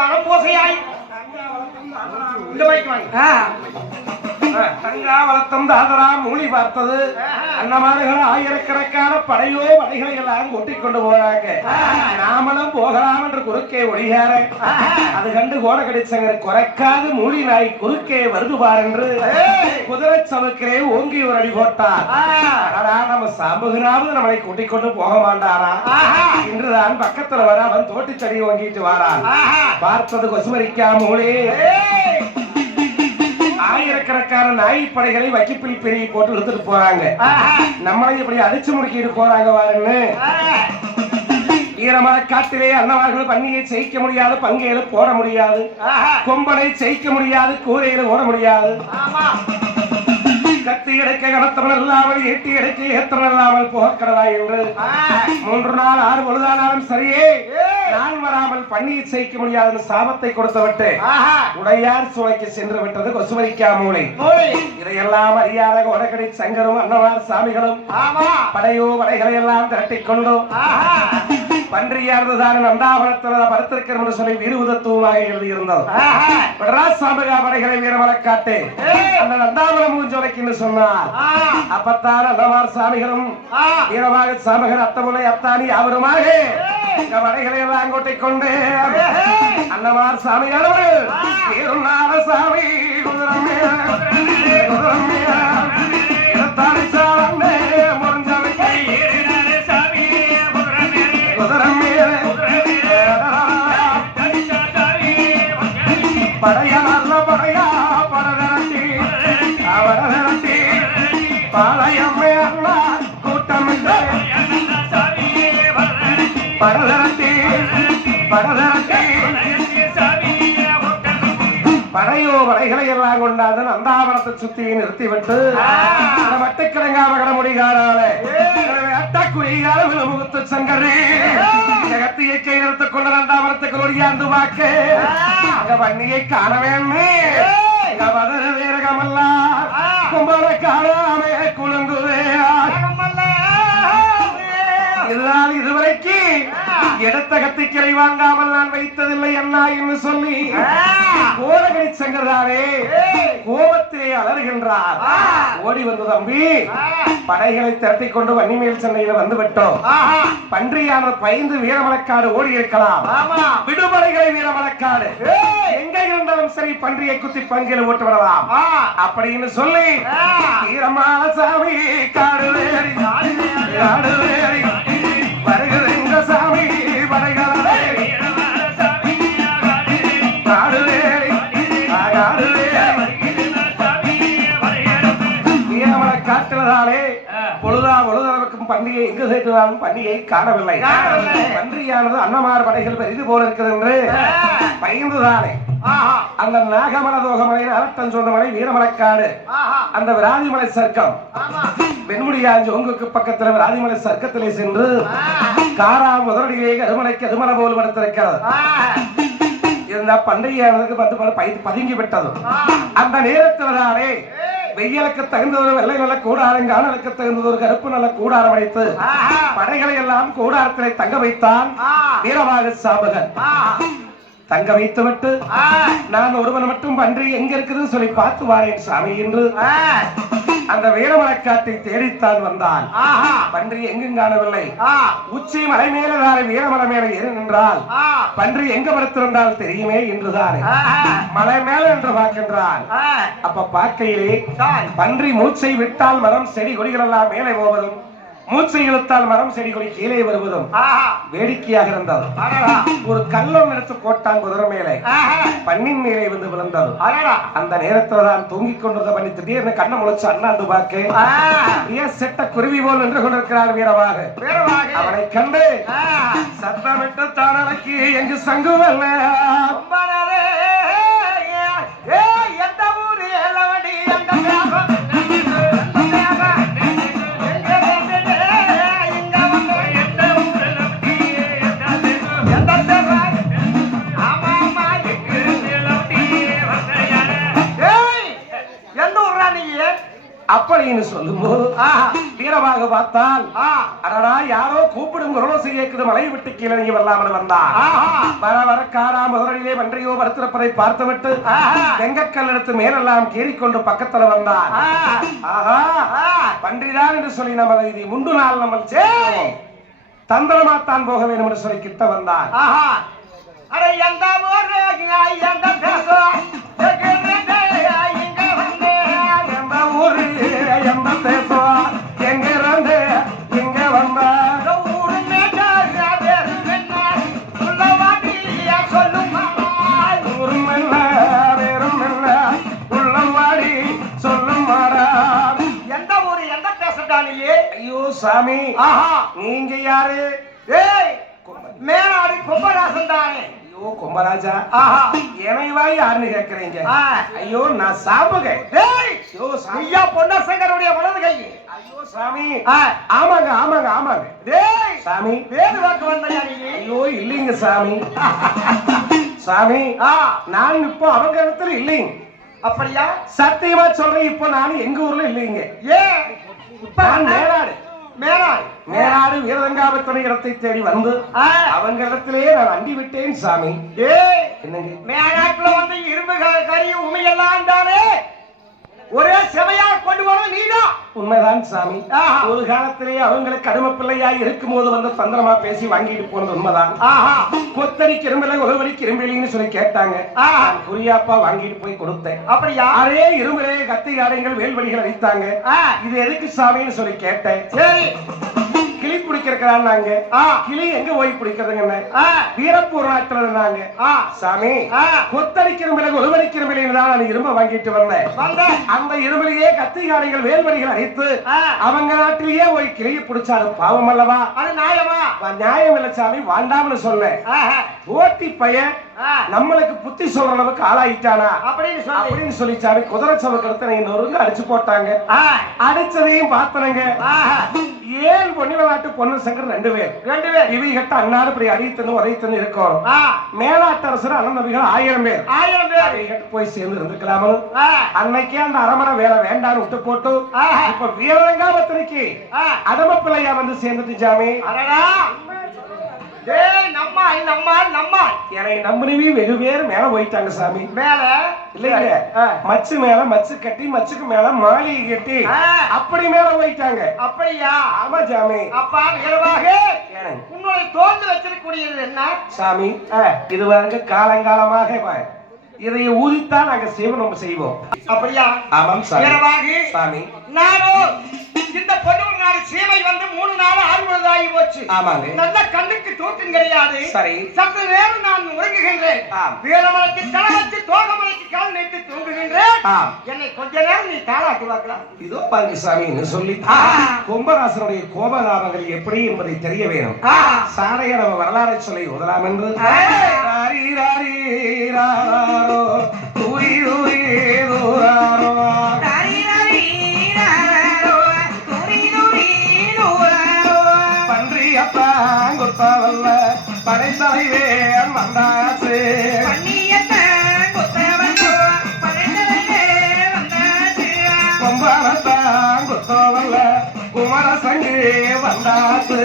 வரப்போசையாய் இந்த பைக் வாங்க. தங்காவளத்தம் தாதரா மூலி பார்த்தது அன்னமார்கள் ஆயிரக்கணக்கான படையோ படைகளை எல்லாம் கூட்டிக் கொண்டு போறாங்க. நாமளும் போகலாம் என்று குறுக்கே ஒழியார அது கண்டு கோடகடிச்சங்கர் குறைக்காது மூலி நாய் குறுக்கே வருது பார் என்று குதிரை சவுக்கிலே ஓங்கி ஒரு அடி போட்டார். நம்ம சாம்புகனாவது நம்மளை கூட்டிக் கொண்டு போக மாட்டாரா இன்றுதான் பக்கத்துல வர அவன் தோட்டி தடி ஓங்கிட்டு வாரான். பார்த்தது கொசுமரிக்கா மூலி ஆயிரக்கணக்கான நாய் படைகளை வக்கிப்பில் பெரிய போட்டு எடுத்துட்டு போறாங்க. நம்மளை இப்படி அடிச்சு முடுக்கிட்டு போறாங்க வாருன்னு ஈரமான காட்டிலே அன்னவார்கள் பண்ணியை செய்ய முடியாது, பங்கையில போட முடியாது, கொம்பனை செய்ய முடியாது, கூரையில ஓட முடியாது, கத்தி எடுக்க கனத்தவன் இல்லாமல் ஈட்டி எடுக்க ஏத்தவன் இல்லாமல் போகிறதா என்று 3 நாள் 6 பொழுதானாலும் சரியே நான் வராமல் பண்ணியை செய்ய முடியாது சாபத்தை கொடுத்து விட்டு உடையார் சூளைக்கு சென்று விட்டது கொசுமரிக்கா மூளை. இதையெல்லாம் அறியாத கொடகடி சங்கரும் அன்னவார் சாமிகளும் படையோ படைகளை எல்லாம் திரட்டிக் கொண்டோம். பன்றியார்தான் நந்தாபுரத்தில் படுத்திருக்கிறோம் சொல்லி வீரதத்துவமாக எழுதியிருந்தோம். சாமிகா படைகளை வீரமலக்காட்டு அந்த நந்தாபுரம் மூஞ்சோலைக்கு சொன்னார். அப்பத்தான் அன்னவார் சாமிகளும் வீரமாக சாமிகள் அத்தமுலை அத்தானி அவருமாக படைகளை எல்லாம் கொட்டிக் கொண்டு அன்னவார் சாமியானவர்கள் வீரநாத சாமி குதிரமே குதிரமே இடத்தாடி சாமி முறிஞ்சவைக்கை சாமி குதிரமே குதிரமே படையா நல்ல படையா படரட்டி அவரட்டி பாளையம்மே அல்லா கூட்டமில்லை படரட்டி படரட்டி படையோ படைகளை எல்லாம் கொண்டாந்து நந்தாவரத்தை சுத்தி நிறுத்திவிட்டு வட்டுக்கிழங்காம முடிகாரால அட்டக்குறியால விழுமுகத்து சங்கரே ஜகத்தியை கையெழுத்துக் கொண்ட நந்தாவரத்துக்கு ஒடியாந்து வாக்கு அங்க வன்னியை காண வேண்டும் வீரகமல்லா கும்பல காணாமே குலுங்குவே இதனால் இதுவரைக்கு எடுத்த கத்திக்கரை வாங்காமல் நான் வைத்ததில்லை அண்ணா என்று சொல்லி கோடகடி சங்கர்தாரே கோபத்திலே அலறுகின்றார். ஓடி வந்து தம்பி படைகளை திரட்டிக் கொண்டு வன்னிமேல் சென்னையில வந்து விட்டோம். பன்றியான பயந்து வீரமலக்காடு ஓடி இருக்கலாம், விடுபடைகளை வீரமலக்காடு எங்க இருந்தாலும் சரி பன்றியை குத்தி பங்கில ஓட்டு விடலாம் அப்படின்னு சொல்லி வீரமான சாமி காடு வேறி காடு வேறி வருகிற சாமி படைகளே காடு வேறி காடு வீரமலை காட்டுவதாலே பொழுதா பொழுதளவுக்கும் பண்டிகை எங்கு சேர்த்தாலும் பண்டிகை காணவில்லை. பன்றியானது அன்னமார் படைகள் பெரிது போல இருக்கிறது என்று பயந்துதானே அந்த நாகமல தோகமலை அரட்டன் சொன்ன மலை வீரமலைக்காடு அந்த விராதிமலை சர்க்கம் வெண்முடியாஞ்சு உங்களுக்கு பக்கத்தில் விராதிமலை சர்க்கத்திலே சென்று காரா முதலடியே கருமலைக்கு அதுமலை போல் படுத்திருக்கிறது. இருந்த பண்டிகையானதுக்கு பதுங்கி விட்டது. அந்த நேரத்தில் தானே வெயிலுக்கு தகுந்த ஒரு வெள்ளை நல்ல கூடாரம், காணலுக்கு தகுந்த ஒரு கருப்பு நல்ல கூடாரம் அடைத்து படைகளை எல்லாம் கூடாரத்திலே தங்க வைத்தான் வீரமாக சாபகன். தங்க வைத்து விட்டு நான் ஒருவன் மட்டும் பன்றி எங்க இருக்குதுன்னு சொல்லி பார்த்து வாரேன் சாமி என்று அந்த வீரமலைக்காட்டை தேடித்தான் வந்தான். பன்றி எங்கும் காணவில்லை. உச்சி மலை மேலதான வீரமலை மேல ஏறி நின்றால் பன்றி எங்க படுத்திருந்தால் தெரியுமே என்றுதான் மலை மேல என்று பார்க்கின்றான். அப்ப பார்க்கையிலே பன்றி மூச்சை விட்டால் மரம் செடி கொடிகள் எல்லாம் மேலே போவதும், மூச்சை இழுத்தால் மரம் செடி கொடி கீழே வருவதும் வேடிக்கையாக இருந்தது. ஒரு கல்லம் எடுத்து போட்டான் குதிரை மேலே, பண்ணின் மேலே வந்து விழுந்தது. அந்த நேரத்தில் தான் தூங்கிக் கொண்டிருந்த பண்ணி திடீர்னு கண்ணை முளைச்சு அண்ணாந்து பார்க்க செட்ட குருவி போல் நின்று கொண்டிருக்கிறார் வீரமாக. அவனை கண்டு சத்தமிட்டு தானடக்கி எங்கு சங்குவல்ல எந்த ஊரு எல்லவடி அப்படின்னு சொல்லும்போது வீரமாக பார்த்தால் அடடா யாரோ கூப்பிடும் குரலோசை கேட்குது மலை விட்டு கீழே நீ வரலாமல் வந்தான் வர வர காரா முதலிலே பன்றியோ படுத்திருப்பதை பார்த்துவிட்டு வெங்கக்கல் எடுத்து மேலெல்லாம் கீறிக்கொண்டு பக்கத்துல வந்தான் ஆஹா பன்றிதான் என்று சொல்லி நம்ம இது முண்டு நாள் நம்ம தந்திரமாத்தான் போக வேண்டும் என்று சொல்லி கிட்ட வந்தான் அட எந்த ஊரு எந்த தேசம் எந்த ஊரு எந்த தேசம் எங்க இருந்து இங்க வந்த ஐயோ சாமி நீங்க யாரு மேலாடி கும்பராசன் தானே ஐயோ கும்பராஜா என்னைவா யாருன்னு கேக்குறீங்க ஐயோ நான் சாமுக ஐயா பொன்னசங்கருடைய வலது கை ஐயோ சாமி ஆமாங்க ஆமாங்க ஆமாங்க டேய் சாமி வேறு வாக்கு வந்தையா நீ ஐயோ இல்லைங்க சாமி சாமி நான் இப்போ அவங்க இடத்துல இல்லைங்க அப்படியா சத்தியமா சொல்றேன் இப்போ நான் எங்க ஊர்ல இல்லைங்க நான் மேலாடு மேலாடு வீரதங்காபுரத்துறை இடத்தை தேடி வந்து அவங்க இடத்திலேயே நான் அண்டி விட்டேன் சாமி என்னங்க மேலாட்டுல வந்து இரும்பு கறி உமையெல்லாம் தானே ஒரே செவையா கொண்டு வர நீதான் உண்மைதான் சாமி ஒரு காலத்திலே அவங்களுக்கு அடிமை பிள்ளையாய் இருக்கும் போது வந்து தந்திரமா பேசி வாங்கிட்டு போனது உண்மைதான் கொத்தடி கிரும்பில ஒருவடி கிரும்பிலின்னு சொல்லி கேட்டாங்க குறியாப்பா வாங்கிட்டு போய் கொடுத்தேன் அப்படியா அதே இரும்பிலே கத்தி காரியங்கள் வேல்வழிகள் அடித்தாங்க இது எதுக்கு சாமின்னு சொல்லி கேட்டேன் சரி கிளி பிடிக்கிறாங்க கிளி எங்க போய் பிடிக்கிறதுங்க வீரப்பூர் நாட்டுல இருந்தாங்க சாமி கொத்தடிக்கிற பிறகு ஒருவடிக்கிற பிள்ளைன்னு தான் நான் இரும்ப வாங்கிட்டு வந்தேன் அந்த இருமலையே கத்தி காரியங்கள் வேல்வழிகள் அடித்து அவங்க நாட்டிலேயே போய் கிளியை பிடிச்சாலும் பாவம் அல்லவா அது நியாயமா நியாயம் இல்ல சாமி வாண்டாம்னு சொல்ல ஓட்டி பையன் நம்மளுக்கு புத்தி சொல்ற அளவுக்கு ஆளாயிட்டானா அப்படின்னு சொல்லி சாமி குதிரை சவக்கெடுத்து இன்னொரு அடிச்சு போட்டாங்க அடிச்சதையும் பார்த்தனங்க 7 பொன்னில நாட்டு பொன்னு சங்கர் 2 பேர் இவை கட்ட அண்ணாடு இப்படி அடித்தன்னு உதைத்தன்னு இருக்கோம் மேலாட்டரசர் அண்ணன் 1000 பேர் இவை கட்ட போய் சேர்ந்து இருந்துக்கலாமோ அன்னைக்கே அந்த அரமனை வேலை வேண்டான்னு விட்டு போட்டு இப்ப வீரரங்காபத்திரிக்கு அடம பிள்ளையா வந்து சேர்ந்துட்டு சாமி என்னை நம்பினவி வெகு பேர் மேல போயிட்டாங்க சாமி மேல இல்லைங்க மச்சு மேல மச்சு கட்டி மச்சுக்கு மேல மாளிகை கட்டி அப்படி மேல போயிட்டாங்க அப்படியா ஆமா சாமி அப்பா நிகழ்வாக உன்னுடைய தோன்று வச்சிருக்கக்கூடியது என்ன சாமி இது பாருங்க காலங்காலமாக இதை ஊதித்தான் நாங்க செய்வோம் அப்படியா ஆமாம் சாமி நானும் இந்த பொண்ணு நாடு சீமை வந்து 3 நாள் 6 பொழுதாகி போச்சு ஆமாங்க நல்ல கண்ணுக்கு தூக்கம் கிடையாது சரி சற்று நேரம் நான் உறங்குகின்றேன் வீரமலைக்கு தலை வச்சு தோகமலைக்கு கால் நீட்டு தூங்குகின்றேன் என்னை கொஞ்ச நேரம் நீ தாளாட்டி பார்க்கலாம் இதோ பாருங்க சாமி சொல்லி கும்பராசனுடைய கோபதாபங்கள் எப்படி என்பதை தெரிய வேணும் சாரைய நம்ம வரலாறை சொல்லி உதலாம் என்று படைத்தலைவே வந்தாச்சு கொம்பனத்தான் குத்தவல்ல குமரசங்கு வந்தாச்சு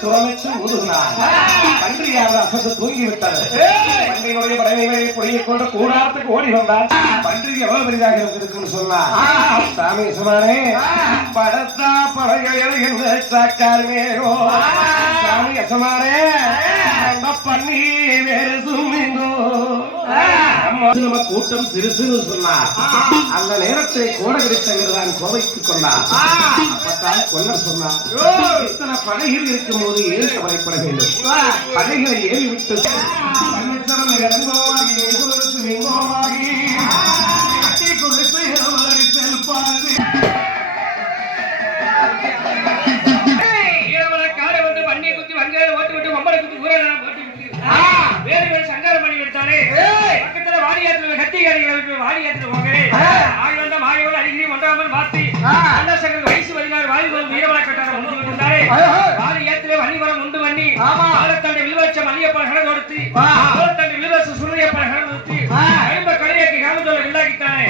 சுரமிச்சு ஊதுகிறார் பன்றியார் அசத்து தூங்கிவிட்டது பன்றியினுடைய படைமைகளை பொடியை கொண்டு கூடாரத்துக்கு ஓடி வந்தார் பன்றி எவ்வளவு பெரிதாக இருக்குன்னு சொன்னார் சாமி சுமாரே படத்தா படைகள் என்ற சாக்காருமேகோ சாமி சுமாரே அந்த பன்னி வேறு சுமிங்கோ நம்ம கூட்டம் சிறுசுன்னு சொன்னார் அந்த நேரத்தை கோடகிரி சங்கர்தான் கோவைத்துக் கொண்டார் அப்பத்தான் கொல்லர் சொன்னார் இத்தனை படைகள் இருக்கும் போது ஏன் கவலைப்பட வேண்டும் படைகளை ஏறிவிட்டு வேறு சங்காரம் பண்ணி விட்டானே வாரி ஏத்திலே வன்னிவரம் உண்டு வன்னி ஆலத்தண்டை விழுவச்ச மல்லியப்பன் கணக்கு கொடுத்து ஆலத்தண்டை விழுவச்ச சூரியப்பன் கணக்கு கொடுத்து கழியக்கு காமத்தோட வில்லாக்கித்தானே